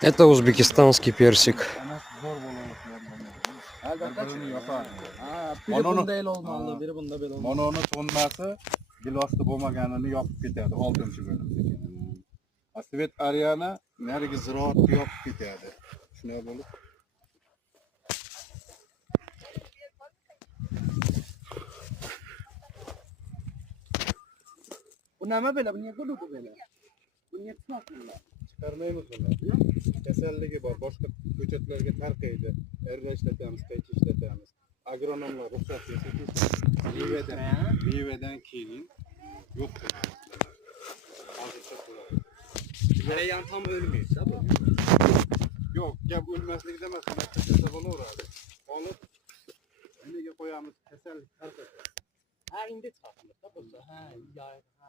Это узбекистанский персик. Biri bunda el olmalı, biri bunda bel olmalı. Mononu tonması gilosda bo'lmaganini yopib ketadi 6-bo'limda. Asvet Aryana narigi ziroatni yopib ketadi. Shunday bo'lib Bu nima böyle? Bu niye guludu böyle? Bu niye tutmasınlar? chiqarmaymiz buni. Kasalligi bor, boshqa ko'chatlarga tarqaydi. Erda ishlatamiz, qayta ishlatamiz. Agronomlar ruxsat bersa, mevadan keyin yo'q qilamiz. Hozircha bo'ladi. Cereyan tam ölmüyorsa bu. Yo'q, gap o'lmasligida emas, kasal bo'laveradi. Olib, nimaga qo'yamiz? Kasallik tarqatadi. Ha indi çıkartılır da bu. Ha ya ha.